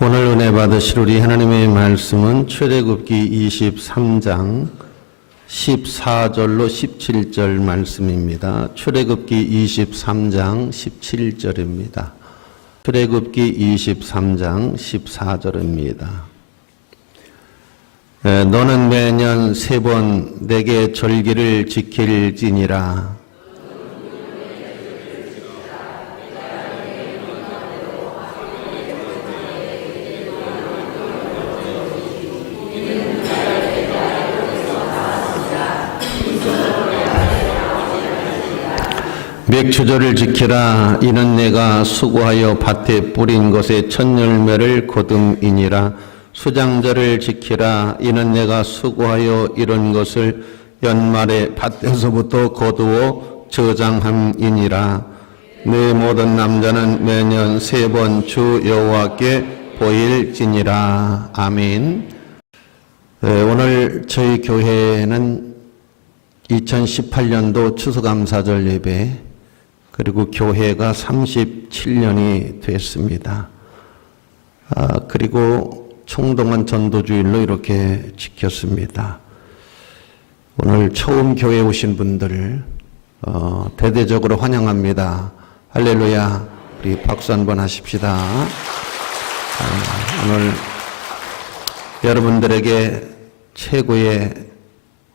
오늘 은혜 받으실 우리 하나님의 말씀은 출애굽기 23장 14절로 17절 말씀입니다. 출애굽기 23장 17절입니다. 출애굽기 23장 14절입니다. 너는 매년 3번 내게 절기를 지킬지니라. 맥추절을 지키라. 이는 내가 수고하여 밭에 뿌린 것의 첫 열매를 거둠이니라. 수장절을 지키라. 이는 내가 수고하여 이룬 것을 연말에 밭에서부터 거두어 저장함이니라. 내 모든 남자는 매년 3번 주 여호와께 보일지니라. 아멘. 오늘 저희 교회는 2018년도 추수감사절 예배 그리고 교회가 37년이 됐습니다. 그리고 총동원 전도주일로 이렇게 지켰습니다. 오늘 처음 교회에 오신 분들 대대적으로 환영합니다. 할렐루야. 우리 박수 한번 하십시다. 오늘 여러분들에게 최고의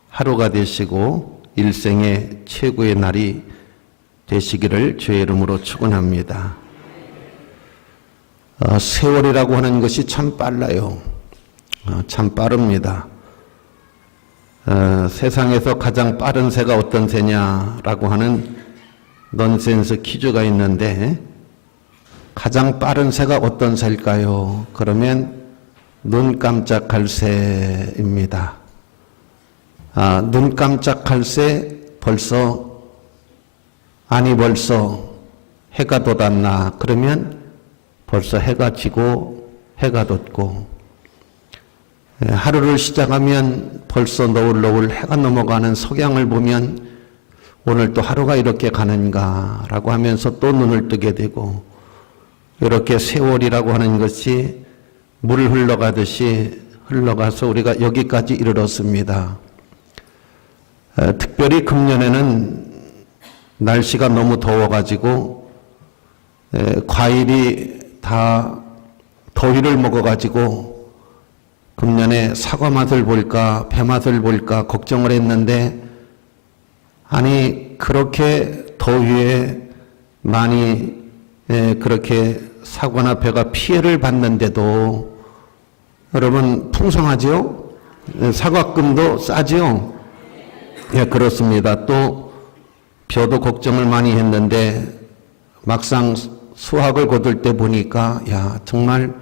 하루가 되시고 일생의 최고의 날이 되시기를 주의 이름으로 축원합니다. 세월이라고 하는 것이 참 빨라요. 참 빠릅니다. 세상에서 가장 빠른 새가 어떤 새냐라고 하는 넌센스 퀴즈가 있는데 가장 빠른 새가 어떤 새일까요? 그러면 눈 깜짝할 새입니다. 눈 깜짝할 새 벌써 해가 돋았나? 그러면 벌써 해가 지고 해가 돋고 하루를 시작하면 벌써 노을노을 해가 넘어가는 석양을 보면 오늘 또 하루가 이렇게 가는가 라고 하면서 또 눈을 뜨게 되고 이렇게 세월이라고 하는 것이 물 흘러가듯이 흘러가서 우리가 여기까지 이르렀습니다. 특별히 금년에는 날씨가 너무 더워가지고 과일이 다 더위를 먹어가지고 금년에 사과 맛을 볼까 배 맛을 볼까 걱정을 했는데 아니 그렇게 더위에 많이 그렇게 사과나 배가 피해를 받는데도 여러분 풍성하지요? 사과금도 싸지요? 예, 그렇습니다. 또 벼도 걱정을 많이 했는데 막상 수확을 거둘 때 보니까 야 정말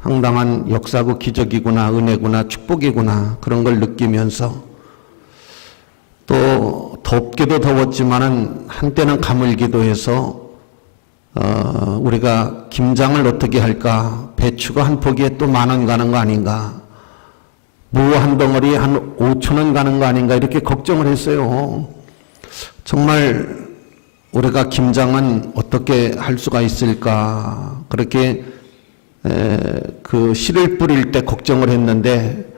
황당한 역사고 기적이구나 은혜구나 축복이구나 그런 걸 느끼면서 또 덥기도 더웠지만은 한때는 가물기도 해서 우리가 김장을 어떻게 할까 배추가 한 포기에 또 10,000원 가는 거 아닌가 무 한 덩어리 한 5,000원 가는 거 아닌가 이렇게 걱정을 했어요. 정말 우리가 김장은 어떻게 할 수가 있을까 그렇게 그 씨를 뿌릴 때 걱정을 했는데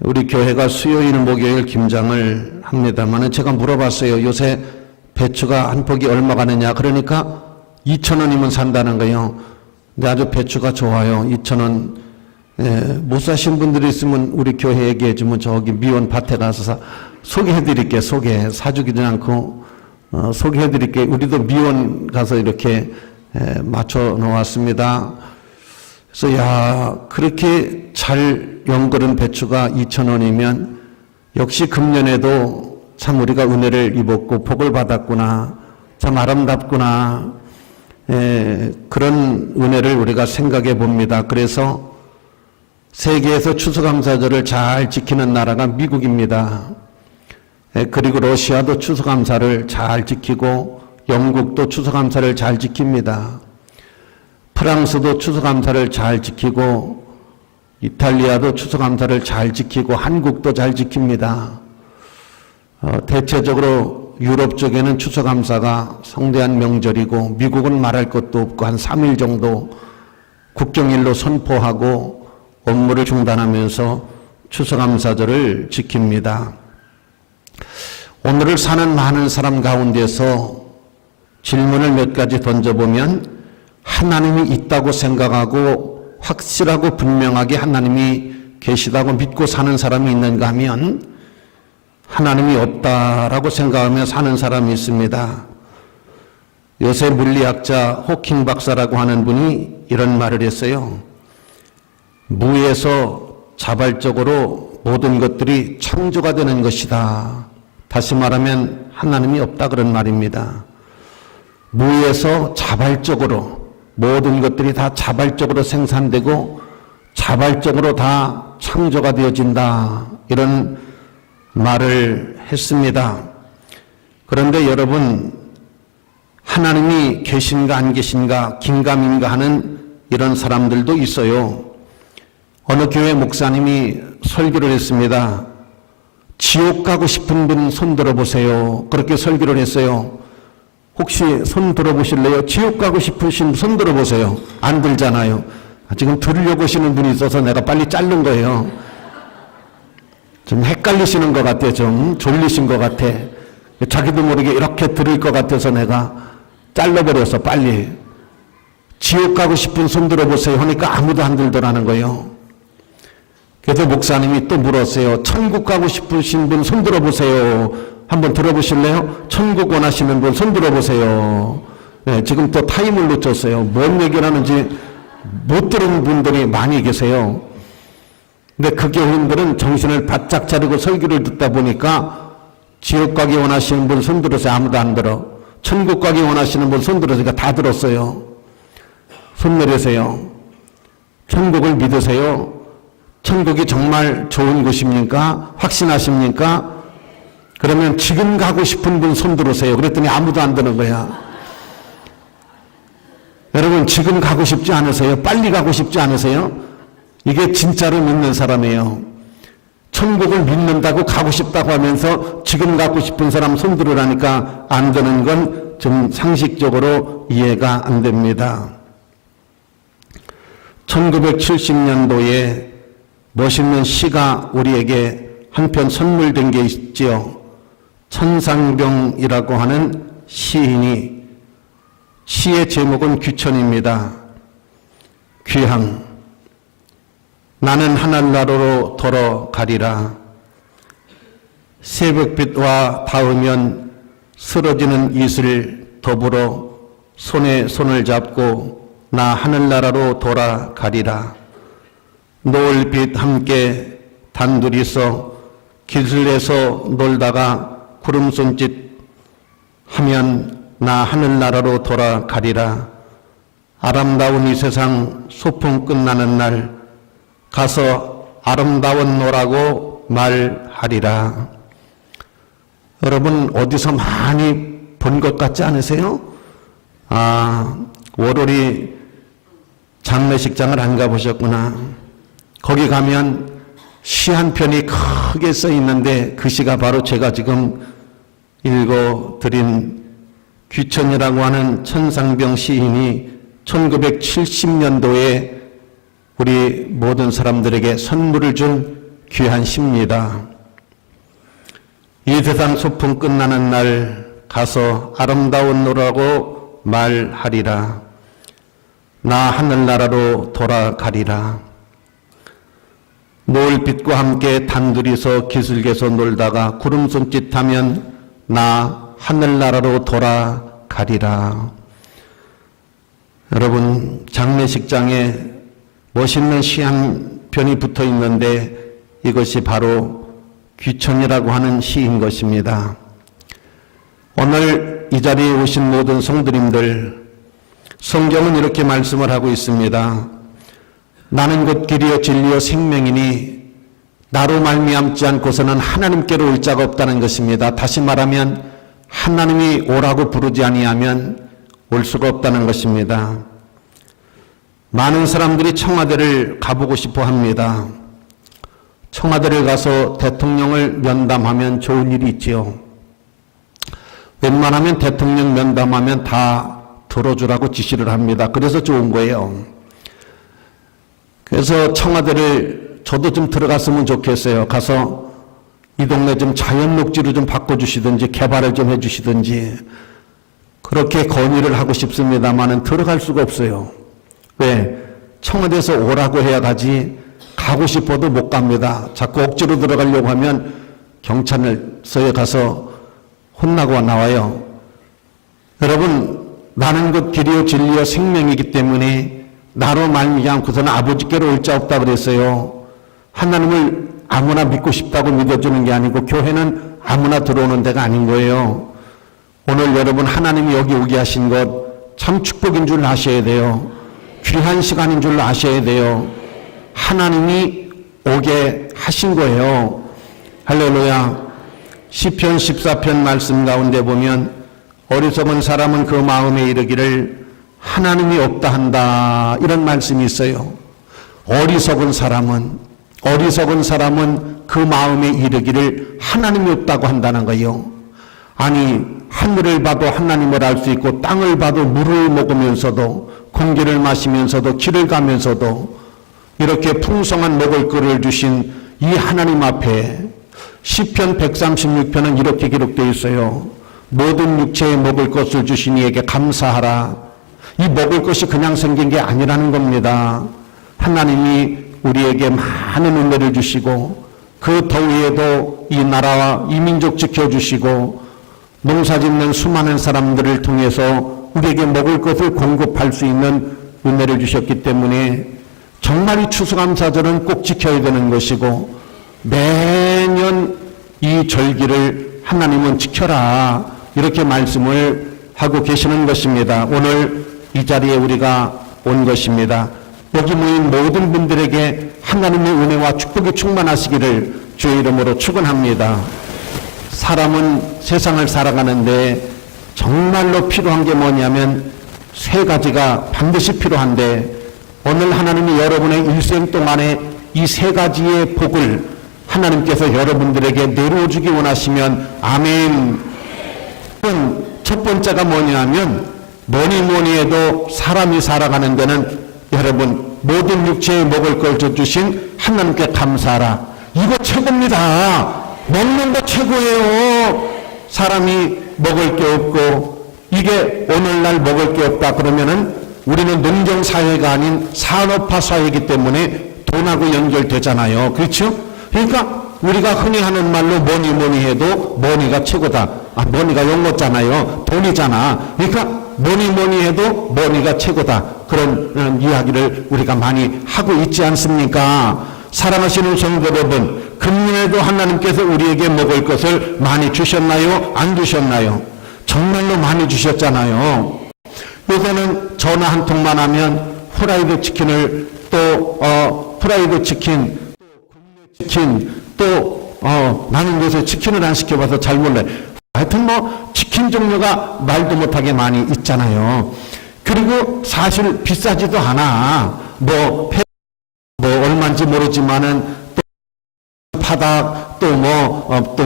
우리 교회가 수요일 목요일 김장을 합니다만 제가 물어봤어요. 요새 배추가 한 포기 얼마 가느냐 그러니까 2,000원이면 산다는 거예요. 근데 아주 배추가 좋아요. 2,000원 못 사신 분들이 있으면 우리 교회 얘기해 주면 저기 미원 밭에 가서 소개해드릴게. 사주기도 않고 소개해드릴게. 우리도 미원 가서 이렇게 맞춰 놓았습니다. 그래서 야 그렇게 잘 연거른 배추가 2,000원이면 역시 금년에도 참 우리가 은혜를 입었고 복을 받았구나. 참 아름답구나. 그런 은혜를 우리가 생각해 봅니다. 그래서 세계에서 추수감사절을 잘 지키는 나라가 미국입니다. 그리고 러시아도 추수감사를 잘 지키고 영국도 추수감사를 잘 지킵니다. 프랑스도 추수감사를 잘 지키고 이탈리아도 추수감사를 잘 지키고 한국도 잘 지킵니다. 대체적으로 유럽 쪽에는 추수감사가 성대한 명절이고 미국은 말할 것도 없고 한 3일 정도 국경일로 선포하고 업무를 중단하면서 추수감사절을 지킵니다. 오늘을 사는 많은 사람 가운데서 질문을 몇 가지 던져보면 하나님이 있다고 생각하고 확실하고 분명하게 하나님이 계시다고 믿고 사는 사람이 있는가 하면 하나님이 없다라고 생각하며 사는 사람이 있습니다. 요새 물리학자 호킹 박사라고 하는 분이 이런 말을 했어요. 무에서 자발적으로 모든 것들이 창조가 되는 것이다. 다시 말하면 하나님이 없다 그런 말입니다. 무에서 자발적으로 모든 것들이 다 자발적으로 생산되고 자발적으로 다 창조가 되어진다. 이런 말을 했습니다. 그런데 여러분, 하나님이 계신가 안 계신가 긴가민가 하는 이런 사람들도 있어요. 어느 교회 목사님이 설교를 했습니다. 지옥 가고 싶은 분 손 들어보세요. 그렇게 설교를 했어요. 혹시 손 들어보실래요? 지옥 가고 싶으신 분 손 들어보세요. 안 들잖아요. 지금 들으려고 하시는 분이 있어서 내가 빨리 자른 거예요. 좀 헷갈리시는 것 같아요. 좀 졸리신 것 같아. 자기도 모르게 이렇게 들을 것 같아서 내가 잘라버려서 빨리. 지옥 가고 싶은 손 들어보세요 하니까 아무도 안 들더라는 거예요. 그래서 목사님이 또 물었어요. 천국 가고 싶으신 분 손 들어보세요. 한번 들어보실래요? 천국 원하시는 분 손 들어보세요. 네, 지금 또 타임을 놓쳤어요. 뭔 얘기를 하는지 못 들은 분들이 많이 계세요. 근데 그 교인들은 정신을 바짝 차리고 설교를 듣다 보니까 지옥 가기 원하시는 분 손 들어서 아무도 안 들어. 천국 가기 원하시는 분 손 들어서니까 다 들었어요. 손 내리세요. 천국을 믿으세요? 천국이 정말 좋은 곳입니까? 확신하십니까? 그러면 지금 가고 싶은 분 손 들으세요. 그랬더니 아무도 안 드는 거야. 여러분, 지금 가고 싶지 않으세요? 빨리 가고 싶지 않으세요? 이게 진짜로 믿는 사람이에요. 천국을 믿는다고 가고 싶다고 하면서 지금 가고 싶은 사람 손 들으라니까 안 되는 건 좀 상식적으로 이해가 안 됩니다. 1970년도에 멋있는 시가 우리에게 한편 선물된 게 있지요. 천상병이라고 하는 시인이, 시의 제목은 귀천입니다. 귀향. 나는 하늘나라로 돌아가리라. 새벽빛과 닿으면 쓰러지는 이슬 더불어 손에 손을 잡고 나 하늘나라로 돌아가리라. 노을빛 함께 단둘이서 기슭에서 놀다가 구름 손짓 하면 나 하늘나라로 돌아가리라. 아름다운 이 세상 소풍 끝나는 날 가서 아름다운 노라고 말하리라. 여러분, 어디서 많이 본 것 같지 않으세요? 월요리 장례식장을 안 가보셨구나. 거기 가면 시 한 편이 크게 써 있는데 그 시가 바로 제가 지금 읽어드린 귀천이라고 하는 천상병 시인이 1970년도에 우리 모든 사람들에게 선물을 준 귀한 시입니다. 이 세상 소풍 끝나는 날 가서 아름다운 노라고 말하리라. 나 하늘나라로 돌아가리라. 노을빛과 함께 단둘이서 기슭에서 놀다가 구름 손짓하면 나 하늘나라로 돌아가리라. 여러분, 장례식장에 멋있는 시 한 편이 붙어 있는데 이것이 바로 귀천이라고 하는 시인 것입니다. 오늘 이 자리에 오신 모든 성도님들, 성경은 이렇게 말씀을 하고 있습니다. 나는 곧 길이요 진리요 생명이니 나로 말미암지 않고서는 하나님께로 올 자가 없다는 것입니다. 다시 말하면 하나님이 오라고 부르지 아니하면 올 수가 없다는 것입니다. 많은 사람들이 청와대를 가보고 싶어 합니다. 청와대를 가서 대통령을 면담하면 좋은 일이 있지요. 웬만하면 대통령 면담하면 다 들어주라고 지시를 합니다. 그래서 좋은 거예요. 그래서 청와대를 저도 좀 들어갔으면 좋겠어요. 가서 이 동네 좀 자연 녹지로 좀 바꿔주시든지 개발을 좀 해주시든지 그렇게 건의를 하고 싶습니다만은 들어갈 수가 없어요. 왜? 청와대에서 오라고 해야 가지 가고 싶어도 못 갑니다. 자꾸 억지로 들어가려고 하면 경찰서에 가서 혼나고 나와요. 여러분, 나는 곧 길이요 진리요 생명이기 때문에 나로 말미암고서는 아버지께로 올 자 없다 그랬어요. 하나님을 아무나 믿고 싶다고 믿어주는 게 아니고 교회는 아무나 들어오는 데가 아닌 거예요. 오늘 여러분 하나님이 여기 오게 하신 것 참 축복인 줄 아셔야 돼요. 귀한 시간인 줄 아셔야 돼요. 하나님이 오게 하신 거예요. 할렐루야. 시편 14편 말씀 가운데 보면 어리석은 사람은 그 마음에 이르기를 하나님이 없다 한다 이런 말씀이 있어요. 어리석은 사람은 그 마음에 이르기를 하나님이 없다고 한다는 거예요. 아니 하늘을 봐도 하나님을 알 수 있고 땅을 봐도 물을 먹으면서도 공기를 마시면서도 길을 가면서도 이렇게 풍성한 먹을 것을 주신 이 하나님 앞에 시편 136편은 이렇게 기록되어 있어요. 모든 육체에 먹을 것을 주신 이에게 감사하라. 이 먹을 것이 그냥 생긴 게 아니라는 겁니다. 하나님이 우리에게 많은 은혜를 주시고 그 더위에도 이 나라와 이 민족 지켜주시고 농사짓는 수많은 사람들을 통해서 우리에게 먹을 것을 공급할 수 있는 은혜를 주셨기 때문에 정말 이 추수감사절은 꼭 지켜야 되는 것이고 매년 이 절기를 하나님은 지켜라 이렇게 말씀을 하고 계시는 것입니다. 오늘 이 자리에 우리가 온 것입니다. 여기 모인 모든 분들에게 하나님의 은혜와 축복이 충만하시기를 주의 이름으로 축원합니다. 사람은 세상을 살아가는데 정말로 필요한 게 뭐냐면 세 가지가 반드시 필요한데 오늘 하나님이 여러분의 일생 동안에 이 세 가지의 복을 하나님께서 여러분들에게 내려주기 원하시면 아멘. 첫 번째가 뭐냐면 뭐니 해도 사람이 살아가는 데는 여러분 모든 육체에 먹을 걸 주신 하나님께 감사하라. 이거 최고입니다. 먹는 거 최고예요. 사람이 먹을 게 없고 이게 오늘날 먹을 게 없다 그러면은 우리는 농경사회가 아닌 산업화 사회이기 때문에 돈하고 연결되잖아요. 그렇죠? 그러니까 우리가 흔히 하는 말로 뭐니 해도 머니가 최고다. 머니가 용어잖아요. 돈이잖아. 그러니까 뭐니 해도 머니가 최고다. 그런 이야기를 우리가 많이 하고 있지 않습니까? 사랑하시는 성도 여러분, 금년에도 하나님께서 우리에게 먹을 것을 많이 주셨나요? 안 주셨나요? 정말로 많이 주셨잖아요. 요새는 전화 한 통만 하면 프라이드 치킨을 또 프라이드 치킨, 또 나는 요새 치킨을 안 시켜봐서 잘 몰라요. 하여튼 뭐 치킨 종류가 말도 못하게 많이 있잖아요. 그리고 사실 비싸지도 않아. 뭐 얼마인지 모르지만은 또 파닭 또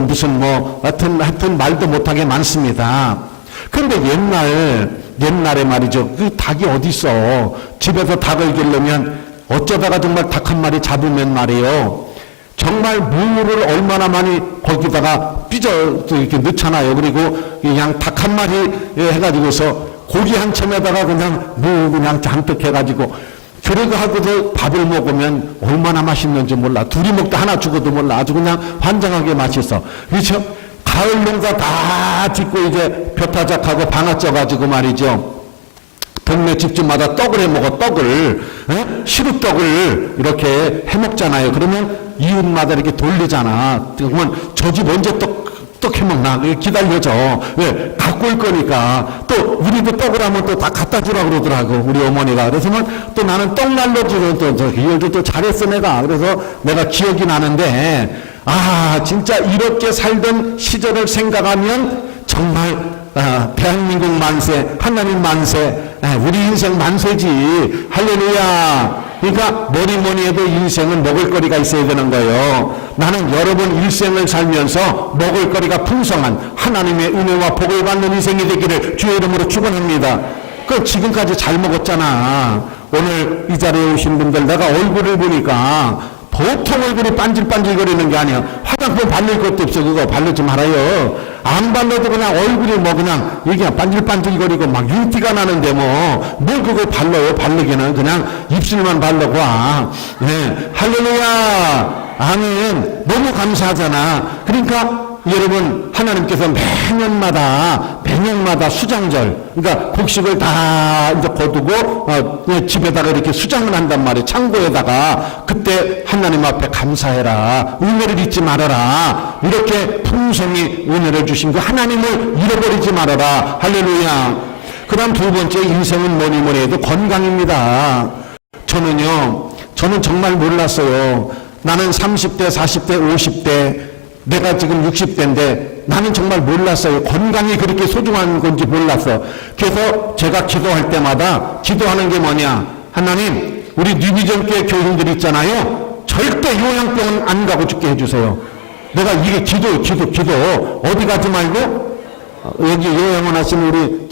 무슨 하여튼 말도 못하게 많습니다. 그런데 옛날에 말이죠. 그 닭이 어디 있어? 집에서 닭을 기르려면 어쩌다가 정말 닭 한 마리 잡으면 말이에요. 정말 무를 얼마나 많이 거기다가 삐져 이렇게 넣잖아요. 그리고 그냥 닭 한 마리 해가지고서 고기 한 첨에다가 그냥 무 그냥 잔뜩 해가지고 그러고 하고도 밥을 먹으면 얼마나 맛있는지 몰라. 둘이 먹다 하나 죽어도 몰라. 아주 그냥 환장하게 맛있어. 그렇죠? 가을 농사 다 짓고 이제 벼타작하고 방아 쪄가지고 말이죠. 동네 집집마다 떡을 해먹어. 떡을 시루떡을 이렇게 해먹잖아요. 그러면 이웃마다 이렇게 돌리잖아. 그러면 저 집 언제 떡 해먹나 기다려줘. 왜? 갖고 올 거니까. 또 우리도 떡을 하면 또 다 갖다 주라 그러더라고 우리 어머니가. 그래서 또 나는 떡 날려주는 또 잘했어 내가. 그래서 내가 기억이 나는데 진짜 이렇게 살던 시절을 생각하면 정말 대한민국 만세, 하나님 만세, 우리 인생 만세지. 할렐루야. 그러니까 뭐니 해도 인생은 먹을거리가 있어야 되는 거예요. 나는 여러분 일생을 살면서 먹을거리가 풍성한 하나님의 은혜와 복을 받는 인생이 되기를 주의 이름으로 축원합니다. 그 지금까지 잘 먹었잖아. 오늘 이 자리에 오신 분들 내가 얼굴을 보니까 보통 얼굴이 반질반질거리는 게 아니야. 화장품 바를 것도 없어. 그거 바르지 말아요. 안 발라도 그냥 얼굴이 뭐 그냥 이게 반질반질거리고 막 윤기가 나는데 뭘 그걸 발라요. 바르기는 그냥 입술만 바르고 와. 네. 할렐루야. 아멘. 너무 감사하잖아. 그러니까 여러분, 하나님께서 매년마다 수장절, 그러니까 곡식을 다 이제 거두고 집에다가 이렇게 수장을 한단 말이에요. 창고에다가. 그때 하나님 앞에 감사해라. 은혜를 잊지 말아라. 이렇게 풍성히 은혜를 주신 그 하나님을 잃어버리지 말아라. 할렐루야. 그 다음 두 번째, 인생은 뭐니 해도 건강입니다. 저는 정말 몰랐어요. 나는 30대, 40대, 50대, 내가 지금 60대인데 나는 정말 몰랐어요. 건강이 그렇게 소중한 건지 몰랐어. 그래서 제가 기도할 때마다 기도하는 게 뭐냐. 하나님, 우리 뉴비전교회 교인들 있잖아요. 절대 요양병은 안 가고 죽게 해주세요. 내가 이게 기도. 어디 가지 말고, 여기 요양원 하시는 우리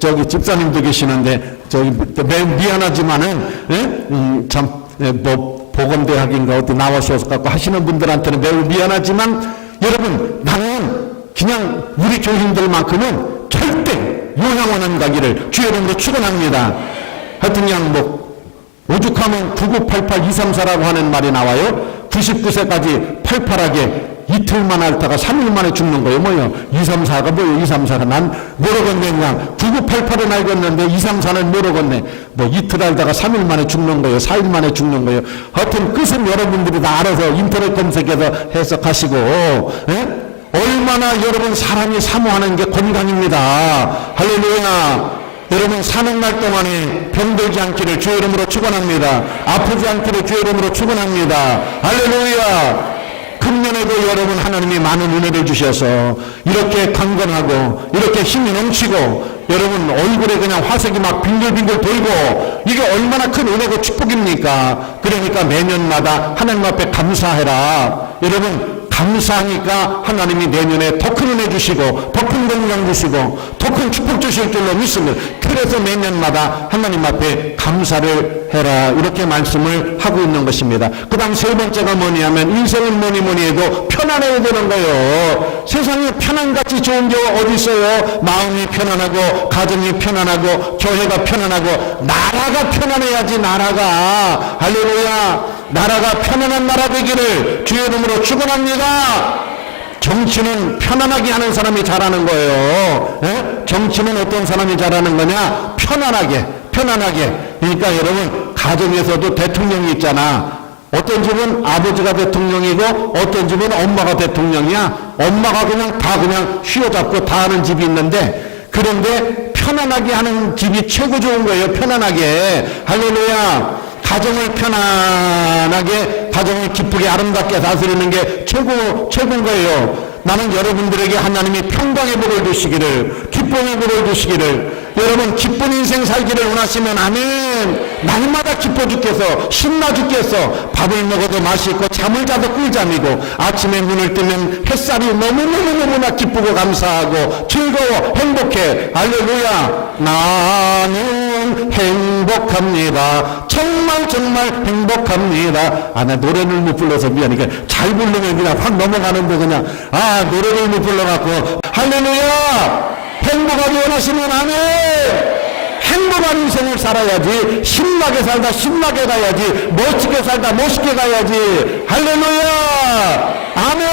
저기 집사님도 계시는데, 매우 미안하지만은, 보건대학인가 어디 나와서 갖고 하시는 분들한테는 매우 미안하지만 여러분, 나는 그냥 우리 교인들만큼은 절대 요양원 안 가기를 주의 이름으로 축원합니다. 하여튼 그냥 오죽하면 9988-234라고 하는 말이 나와요. 99세까지 팔팔하게 이틀만 앓다가 3일 만에 죽는 거예요. 234가 뭐예요? 234가 난 모르겠네. 그냥 9988은 알겠는데 234는 모르겠네. 이틀 앓다가 3일 만에 죽는 거예요. 4일 만에 죽는 거예요. 하여튼 끝은 여러분들이 다 알아서 인터넷 검색해서 해석하시고, 얼마나 여러분 사람이 사모하는 게 건강입니다. 할렐루야. 여러분 사는 날 동안에 병들지 않기를 주의 이름으로 축원합니다. 아프지 않기를 주의 이름으로 축원합니다. 할렐루야. 금년에도 여러분 하나님이 많은 은혜를 주셔서 이렇게 강건하고 이렇게 힘이 넘치고 여러분 얼굴에 그냥 화색이 막 빙글빙글 돌고 이게 얼마나 큰 은혜고 축복입니까? 그러니까 매년마다 하나님 앞에 감사해라. 여러분 감사하니까 하나님이 내년에 더 큰 은혜 주시고 더 큰 건강 주시고 더 큰 축복 주실 줄로 믿습니다. 그래서 매년마다 하나님 앞에 감사를 해라. 이렇게 말씀을 하고 있는 것입니다. 그 다음 세 번째가 뭐냐면 인생은 뭐니 해도 편안해야 되는 거예요. 세상에 편안같이 좋은 게 어디 있어요? 마음이 편안하고 가정이 편안하고 교회가 편안하고 나라가 편안해야지. 나라가 할렐루야. 나라가 편안한 나라 되기를 주의 이름으로 축원합니다. 정치는 편안하게 하는 사람이 잘하는 거예요. 정치는 어떤 사람이 잘하는 거냐? 편안하게. 그러니까 여러분 가정에서도 대통령이 있잖아. 어떤 집은 아버지가 대통령이고 어떤 집은 엄마가 대통령이야. 엄마가 그냥 휘어잡고 다 하는 집이 있는데, 그런데 편안하게 하는 집이 최고 좋은 거예요. 편안하게. 할렐루야. 가정을 편안하게, 가정을 기쁘게 아름답게 다스리는 게 최고인 거예요. 나는 여러분들에게 하나님이 평강의 복을 주시기를, 기쁨의 복을 주시기를, 여러분 기쁜 인생 살기를 원하시면 아멘. 날마다 기뻐 죽겠어. 신나 죽겠어. 밥을 먹어도 맛있고 잠을 자도 꿀잠이고 아침에 눈을 뜨면 햇살이 너무나 기쁘고 감사하고 즐거워 행복해. 할렐루야. 나는 행복합니다. 정말 행복합니다. 나 노래를 못 불러서 미안해. 잘 부르면 그냥 확 넘어가는데 그냥 노래를 못 불러갖고. 할렐루야. 행복하기 원하시면 아멘. 행복한 인생을 살아야지. 신나게 살다 신나게 가야지. 멋지게 살다 멋있게 가야지. 할렐루야. 아멘.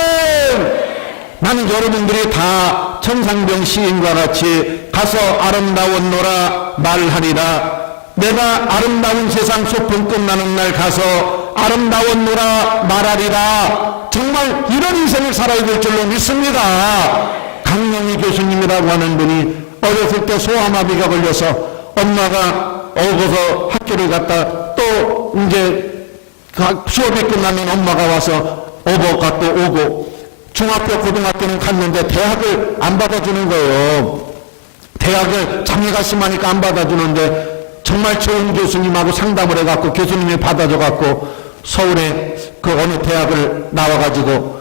나는 여러분들이 다 천상병 시인과 같이 가서 아름다웠노라 말하리라. 내가 아름다운 세상 소풍 끝나는 날 가서 아름다웠노라 말하리라. 정말 이런 인생을 살아야 될 줄로 믿습니다. 강영희 교수님이라고 하는 분이 어렸을 때 소아마비가 걸려서 엄마가 오고서 학교를 갔다 또 이제 수업이 끝나면 엄마가 와서 오버가 또 오고 중학교 고등학교는 갔는데 대학을 안 받아주는 거예요. 대학을 장애가 심하니까 안 받아주는데 정말 좋은 교수님하고 상담을 해갖고 교수님이 받아줘갖고 서울에 그 어느 대학을 나와가지고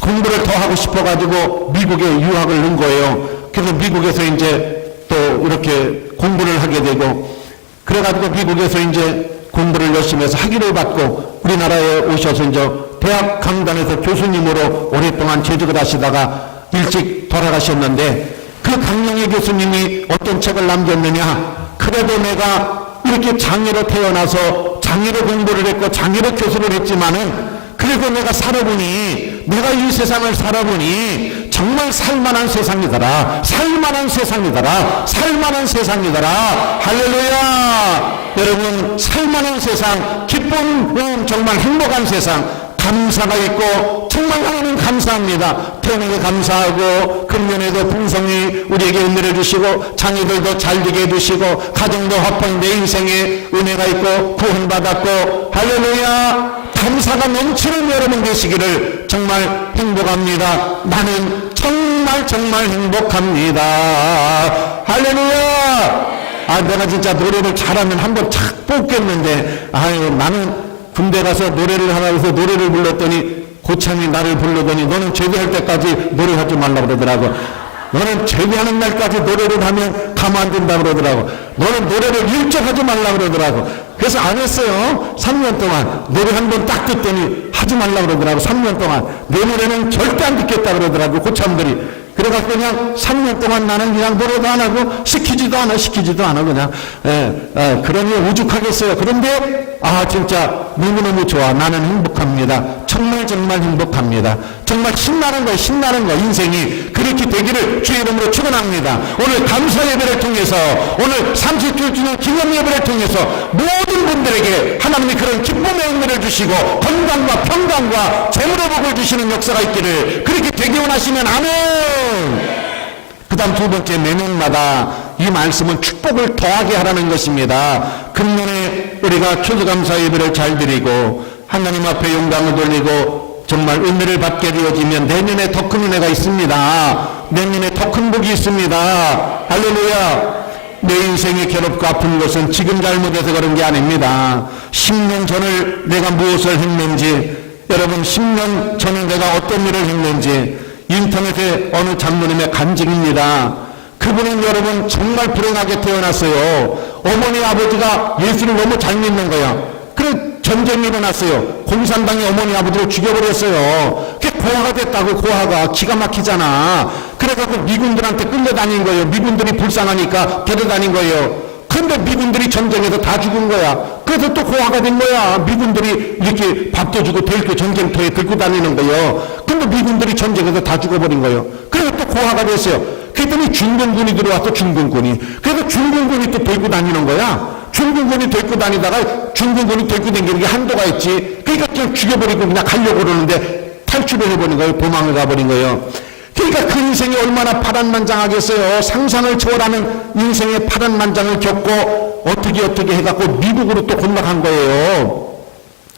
공부를 더 하고 싶어가지고 미국에 유학을 넣은 거예요. 그래서 미국에서 이제 또 이렇게 공부를 하게 되고, 그래가지고 미국에서 이제 공부를 열심히 해서 학위를 받고 우리나라에 오셔서 이제 대학 강단에서 교수님으로 오랫동안 재직을 하시다가 일찍 돌아가셨는데, 그 강영희 교수님이 어떤 책을 남겼느냐, 그래도 내가 이렇게 장애로 태어나서 장애로 공부를 했고 장애로 교수를 했지만은 그래도 내가 살아보니, 내가 이 세상을 살아보니 정말 살만한 세상이더라, 살만한 세상이더라, 살만한 세상이더라. 할렐루야. 여러분, 살만한 세상, 기쁜, 정말 행복한 세상, 감사가 있고 정말 하나님 감사합니다. 태어나게 감사하고 금년에도 풍성히 우리에게 은혜를 주시고 자녀들도 잘되게 해주시고 가정도 화평, 내 인생에 은혜가 있고 구원받았고, 할렐루야. 감사가 넘치는 여러분 되시기를 정말 행복합니다. 나는 정말 정말 행복합니다. 할렐루야. 내가 진짜 노래를 잘하면 한번 착 뽑겠는데, 나는 군대 가서 노래를 하라고 해서 노래를 불렀더니 고참이 나를 부르더니 너는 제대할 때까지 노래하지 말라고 그러더라고. 너는 제대하는 날까지 노래를 하면 가만 안 둔다 그러더라고. 너는 노래를 일적하지 말라고 그러더라고. 그래서 안 했어요. 3년 동안 노래 한 번 딱 듣더니 하지 말라고 그러더라고. 3년 동안 내 노래는 절대 안 듣겠다 그러더라고, 고참들이. 그래갖고 그냥 3년 동안 나는 그냥 노래도 안 하고 시키지도 않아 그냥. 그러니 오죽하겠어요. 그런데 진짜 너무너무 좋아. 나는 행복합니다. 정말 정말 행복합니다. 정말 신나는 거예요. 신나는 거. 인생이 그렇게 되기를 주의 이름으로 축원합니다. 오늘 감사 예배를 통해서, 오늘 30주년 기념 예배를 통해서 모든 분들에게 하나님이 그런 기쁨의 은혜를 주시고 건강과 평강과 재물의 복을 주시는 역사가 있기를 그렇게 되기 원하시면 아멘. 그 다음 두 번째, 매년마다 이 말씀은 축복을 더하게 하라는 것입니다. 금년에 우리가 추수감사 예배를 잘 드리고 하나님 앞에 영광을 돌리고 정말 은혜를 받게 되어지면 내년에 더 큰 은혜가 있습니다. 내년에 더 큰 복이 있습니다. 할렐루야. 내 인생이 괴롭고 아픈 것은 지금 잘못해서 그런 게 아닙니다. 10년 전을 내가 무엇을 했는지, 여러분 10년 전에 내가 어떤 일을 했는지 인터넷에 어느 장로님의 간증입니다. 그분은 여러분 정말 불행하게 태어났어요. 어머니 아버지가 예수를 너무 잘 믿는 거야. 그래 전쟁이 일어났어요. 공산당이 어머니 아버지를 죽여버렸어요. 그게 고아가 됐다고. 고아가 기가 막히잖아. 그래갖고 미군들한테 끌려다닌 거예요. 미군들이 불쌍하니까 데려다닌 거예요. 그런데 미군들이 전쟁에서 다 죽은 거야. 그래서 또 고아가 된 거야. 미군들이 이렇게 밥도 주고 데리고 전쟁터에 들고 다니는 거예요. 근데 미군들이 전쟁에서 다 죽어버린 거예요. 그래서 또 고아가 됐어요. 그랬더니 중공군이 들어와서 중공군이. 그래서 중공군이 또 데리고 다니는 거야. 중공군이 데리고 다니다가 중공군이 데리고 다니는 게 한도가 있지. 그러니까 그냥 죽여버리고 그냥 가려고 그러는데 탈출을 해버린 거예요. 도망을 가버린 거예요. 그러니까 그 인생이 얼마나 파란만장하겠어요. 상상을 초월하는 인생의 파란만장을 겪고 어떻게 해갖고 미국으로 또 건너간 거예요.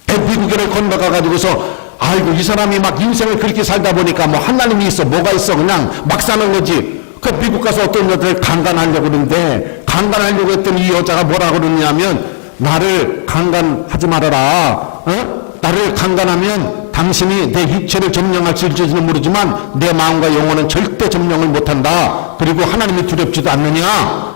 미국으로 건너가가지고서 아이고 이 사람이 막 인생을 그렇게 살다 보니까 뭐 하나님이 있어 뭐가 있어 그냥 막 사는 거지. 그 미국 가서 어떤 여자를 강간하려고 그러는데, 강간하려고 했더니 이 여자가 뭐라 그러냐면 나를 강간하지 말아라. 나를 강간하면 당신이 내 육체를 점령할 수 있을지는 모르지만 내 마음과 영혼은 절대 점령을 못한다. 그리고 하나님이 두렵지도 않느냐?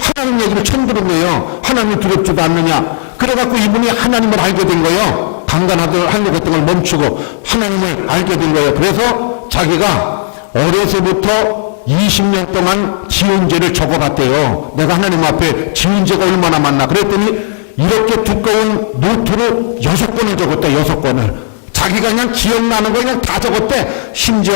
하나님 얘기를 처음 들은 거예요. 하나님이 두렵지도 않느냐? 그래갖고 이분이 하나님을 알게 된 거예요. 강간하려고 했던 걸 멈추고 하나님을 알게 된 거예요. 그래서 자기가 어려서부터 20년 동안 지은죄를 적어봤대요. 내가 하나님 앞에 지은죄가 얼마나 많나. 그랬더니 이렇게 두꺼운 노트로 6권을 적었대. 6권을. 자기가 그냥 기억나는 거 그냥 다 적었대. 심지어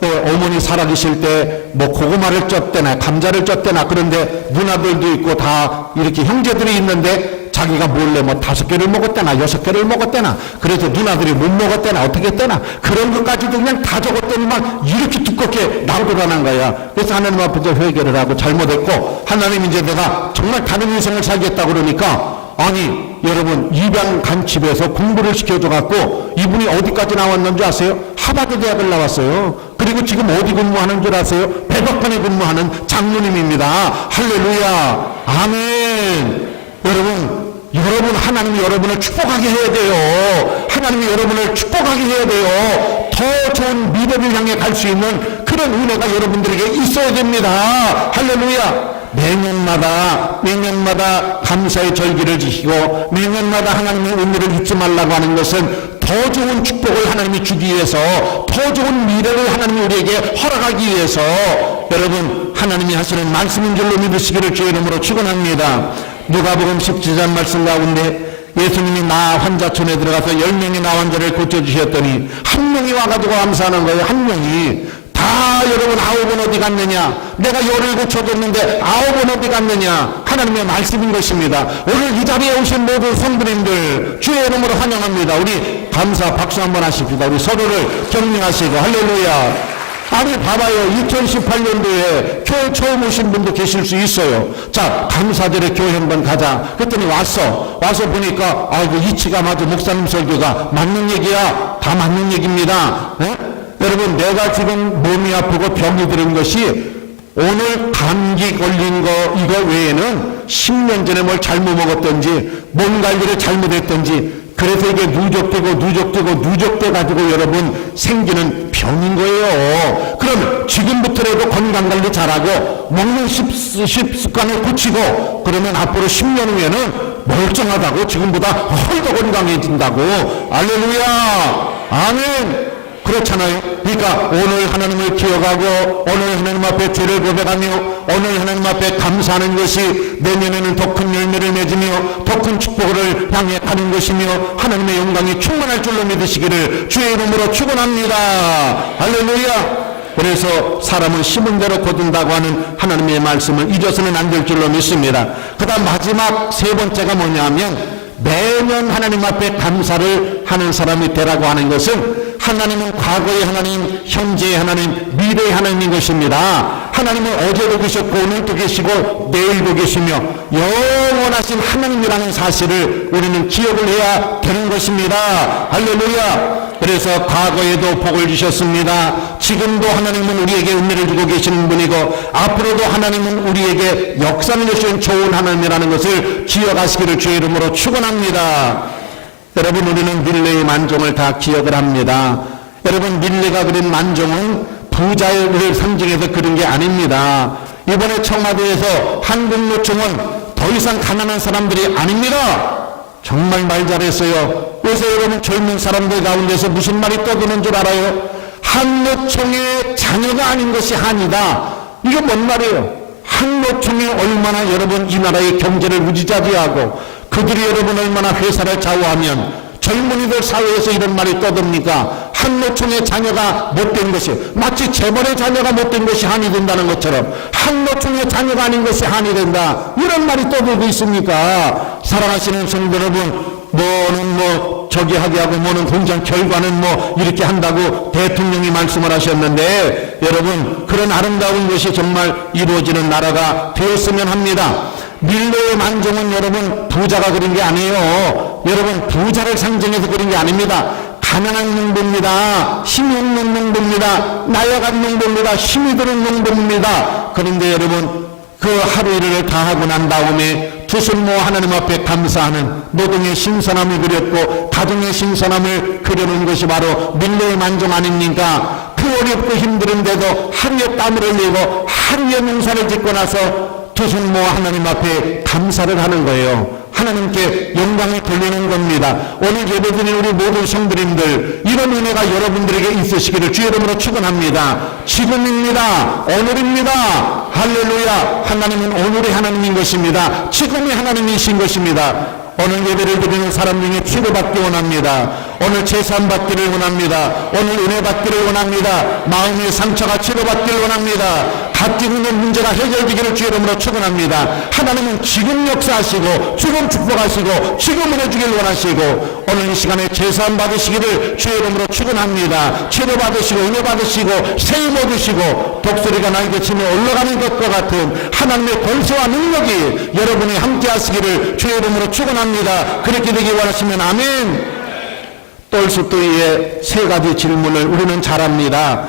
어머니 살아계실 때 뭐 고구마를 쪘대나 감자를 쪘대나. 그런데 누나들도 있고 다 이렇게 형제들이 있는데 자기가 몰래 뭐 5개를 먹었대나 6개를 먹었대나. 그래서 누나들이 못 먹었대나 어떻게 했대나. 그런 것까지도 그냥 다 적었더니만 이렇게 두껍게 나오더라는 거야. 그래서 하나님 앞에서 회개를 하고 잘못했고, 하나님 이제 내가 정말 다른 인생을 살겠다 그러니까, 아니 여러분 입양 간집에서 공부를 시켜줘갖고 이분이 어디까지 나왔는 줄 아세요? 하버드 대학을 나왔어요. 그리고 지금 어디 근무하는 줄 아세요? 백악관에 근무하는 장로님입니다. 할렐루야. 아멘. 여러분 하나님이 여러분을 축복하게 해야 돼요. 하나님이 여러분을 축복하게 해야 돼요. 더 좋은 미래를 향해 갈 수 있는 그런 은혜가 여러분들에게 있어야 됩니다. 할렐루야. 매년마다 감사의 절기를 지키고 매년마다 하나님의 은혜를 잊지 말라고 하는 것은 더 좋은 축복을 하나님이 주기 위해서, 더 좋은 미래를 하나님이 우리에게 허락하기 위해서 여러분 하나님이 하시는 말씀인 줄로 믿으시기를 주의 이름으로 축원합니다. 누가복음 17장 말씀 가운데 예수님이 나 환자촌에 들어가서 10명의 나 환자를 고쳐주셨더니 한 명이 와가지고 감사하는 거예요. 한 명이. 다 여러분 9은 어디 갔느냐? 내가 열을 고쳐줬는데 9은 어디 갔느냐? 하나님의 말씀인 것입니다. 오늘 이 자리에 오신 모든 성도님들 주의 이름으로 환영합니다. 우리 감사 박수 한번 하십시다. 우리 서로를 격려하시고 할렐루야. 아니 봐봐요. 2018년도에 교회 처음 오신 분도 계실 수 있어요. 자, 감사절에 교회 한번 가자. 그랬더니 와서 보니까 아이고 이치가 맞아. 목사님 설교가 맞는 얘기야. 다 맞는 얘기입니다. 네? 여러분 내가 지금 몸이 아프고 병이 들은 것이 오늘 감기 걸린 거 이거 외에는 10년 전에 뭘 잘못 먹었던지 몸 관리를 잘못했던지 그래서 이게 누적돼 가지고 여러분 생기는 병인 거예요. 그럼 지금부터라도 건강관리 잘하고 먹는 식습관을 고치고 그러면 앞으로 10년 후에는 멀쩡하다고 지금보다 훨더 건강해진다고. 할렐루야. 아멘. 그렇잖아요. 그러니까 오늘 하나님을 기억하고 오늘 하나님 앞에 죄를 고백하며 오늘 하나님 앞에 감사하는 것이 내년에는 더 큰 열매를 맺으며 더 큰 축복을 향해 가는 것이며 하나님의 영광이 충만할 줄로 믿으시기를 주의 이름으로 축원합니다. 할렐루야. 그래서 사람은 심은 대로 거둔다고 하는 하나님의 말씀을 잊어서는 안 될 줄로 믿습니다. 그 다음 마지막 세 번째가 뭐냐면 매년 하나님 앞에 감사를 하는 사람이 되라고 하는 것은 하나님은 과거의 하나님, 현재의 하나님, 미래의 하나님인 것입니다. 하나님은 어제도 계셨고 오늘도 계시고 내일도 계시며 영원하신 하나님이라는 사실을 우리는 기억을 해야 되는 것입니다. 할렐루야. 그래서 과거에도 복을 주셨습니다. 지금도 하나님은 우리에게 은혜를 주고 계시는 분이고 앞으로도 하나님은 우리에게 역사를 주신 좋은 하나님이라는 것을 기억하시기를 주의 이름으로 축원합니다. 여러분 우리는 밀레의 만종을 다 기억을 합니다. 여러분 밀레가 그린 만종은 부자를 상징해서 그린 게 아닙니다. 이번에 청와대에서 한국노총은 더 이상 가난한 사람들이 아닙니다. 정말 말 잘했어요. 요새 여러분 젊은 사람들 가운데서 무슨 말이 떠드는 줄 알아요? 한노총의 자녀가 아닌 것이 한이다. 이게 뭔 말이에요? 한노총이 얼마나 여러분 이 나라의 경제를 우지자지하고 그들이 여러분 얼마나 회사를 좌우하면 젊은이들 사회에서 이런 말이 떠듭니까? 한노총의 자녀가 못된 것이 마치 재벌의 자녀가 못된 것이 한이 된다는 것처럼 한노총의 자녀가 아닌 것이 한이 된다. 이런 말이 떠들고 있습니까? 사랑하시는 성도 여러분, 뭐는 뭐 저기 하게 하고 뭐는 공장 결과는 뭐 이렇게 한다고 대통령이 말씀을 하셨는데 여러분 그런 아름다운 것이 정말 이루어지는 나라가 되었으면 합니다. 밀레의 만종은 여러분 부자가 그린 게 아니에요. 여러분 부자를 상징해서 그린 게 아닙니다. 가난한 농부입니다. 힘이 없는 농부입니다. 나약한 농부입니다. 힘이 드는 농부입니다. 그런데 여러분 그 하루 일을 다 하고 난 다음에 두 손 모아 하나님 앞에 감사하는 노동의 신선함을 그렸고 가정의 신선함을 그려놓은 것이 바로 밀레의 만종 아닙니까? 그 어렵고 힘들은데도 하루에 땀을 흘리고 하루에 농사를 짓고 나서 두 손 모아 하나님 앞에 감사를 하는 거예요. 하나님께 영광을 돌리는 겁니다. 오늘 예배드린 우리 모든 성도님들 이런 은혜가 여러분들에게 있으시기를 주의 이름으로 축원합니다. 지금입니다. 오늘입니다. 할렐루야. 하나님은 오늘의 하나님인 것입니다. 지금의 하나님이신 것입니다. 오늘 예배를 드리는 사람 중에 치료받기 원합니다. 오늘 제산받기를 원합니다. 오늘 은혜 받기를 원합니다. 마음의 상처가 치료받기를 원합니다. 가지고 있는 문제가 해결되기를 주의 이름으로 축원합니다. 하나님은 지금 역사하시고 지금 축복하시고 지금 은혜 주기를 원하시고 오늘 이 시간에 제산 받으시기를 주의 이름으로 축원합니다. 치료받으시고 은혜 받으시고 세임 얻으시고 독수리가 날개치며 올라가는 것과 같은 하나님의 권세와 능력이 여러분이 함께 하시기를 주의 이름으로 축원합니다. 그렇게 되기 원하시면 아멘. 똘스토이의 세 가지 질문을 우리는 잘 합니다.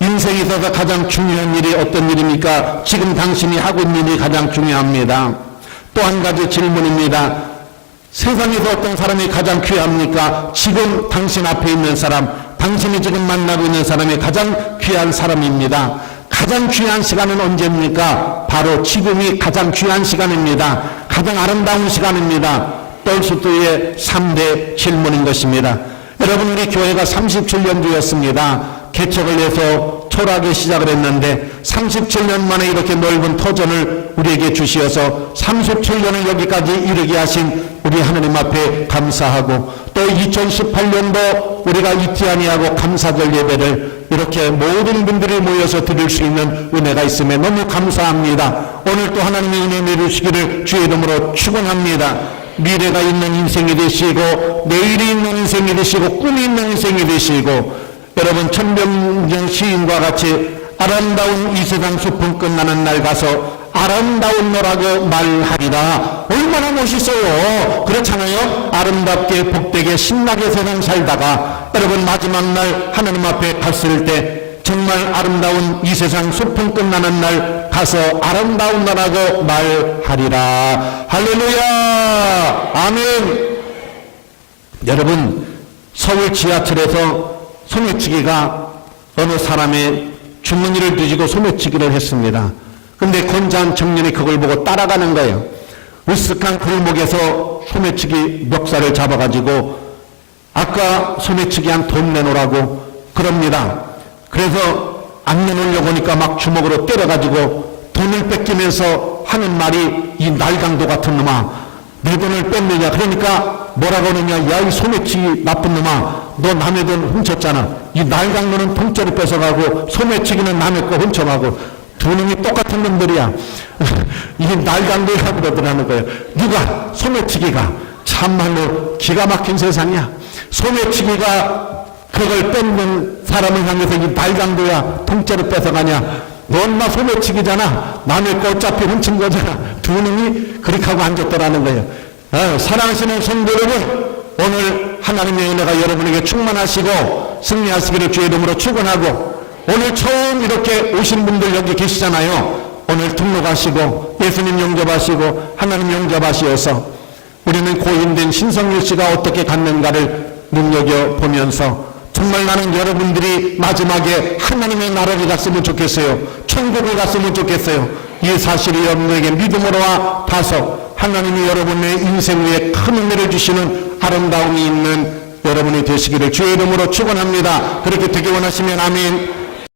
인생에 있어서 가장 중요한 일이 어떤 일입니까? 지금 당신이 하고 있는 일이 가장 중요합니다. 또 한 가지 질문입니다. 세상에서 어떤 사람이 가장 귀합니까? 지금 당신 앞에 있는 사람, 당신이 지금 만나고 있는 사람이 가장 귀한 사람입니다. 가장 귀한 시간은 언제입니까? 바로 지금이 가장 귀한 시간입니다. 가장 아름다운 시간입니다. 떨수도의 3대 질문인 것입니다. 여러분, 우리 교회가 37년주였습니다. 개척을 해서 초라하게 시작을 했는데 37년 만에 이렇게 넓은 터전을 우리에게 주시어서 37년을 여기까지 이르게 하신 우리 하나님 앞에 감사하고, 또 2018년도 우리가 잊지 아니하고 감사절 예배를 이렇게 모든 분들이 모여서 드릴 수 있는 은혜가 있음에 너무 감사합니다. 오늘 또 하나님의 은혜 내려주시기를 주의 이름으로 축원합니다. 미래가 있는 인생이 되시고 내일이 있는 인생이 되시고 꿈이 있는 인생이 되시고, 여러분, 천병정 시인과 같이 아름다운 이 세상 숲은 끝나는 날 가서 아름다운 너라고 말하리라. 얼마나 멋있어요. 그렇잖아요. 아름답게 복되게 신나게 세상 살다가 여러분 마지막 날 하나님 앞에 갔을 때 정말 아름다운 이 세상 숲은 끝나는 날 가서 아름다운 너라고 말하리라. 할렐루야. 아멘. 여러분, 서울 지하철에서 소매치기가 어느 사람의 주머니를 뒤지고 소매치기를 했습니다. 근데 건장한 청년이 그걸 보고 따라가는 거예요. 으쓱한 골목에서 소매치기 멱살을 잡아가지고 아까 소매치기한 돈 내놓으라고 그럽니다. 그래서 안 내놓으려고 하니까 막 주먹으로 때려가지고 돈을 뺏기면서 하는 말이, 이 날강도 같은 놈아, 내 돈을 뺐느냐. 그러니까 뭐라고 하느냐. 야, 이 소매치기 나쁜 놈아, 너 남의 돈 훔쳤잖아. 이 날강도는 통째로 뺏어가고 소매치기는 남의 거 훔쳐가고 두 놈이 똑같은 놈들이야. 이 날강도라고 그러더라는 거예요. 누가? 소매치기가. 참말로 기가 막힌 세상이야. 소매치기가 그걸 뺏는 사람을 향해서 이 날강도야 통째로 뺏어가냐. 넌 나 소매치기잖아. 남의 거 어차피 훔친 거잖아. 두 놈이 그렇게 하고 앉았더라는 거예요. 사랑하시는 성도 여러분, 오늘 하나님의 은혜가 여러분에게 충만하시고 승리하시기를 주의 이름으로 축원하고, 오늘 처음 이렇게 오신 분들 여기 계시잖아요. 오늘 등록하시고 예수님 영접하시고 하나님 영접하시어서 우리는 고인된 신성일 씨가 어떻게 갔는가를 눈여겨보면서 정말 나는 여러분들이 마지막에 하나님의 나라를 갔으면 좋겠어요. 천국을 갔으면 좋겠어요. 이 사실이 여러분에게 믿음으로 와서 하나님이 여러분의 인생 위에 큰 은혜를 주시는 아름다움이 있는 여러분이 되시기를 주의 이름으로 축원합니다. 그렇게 되기 원하시면 아멘.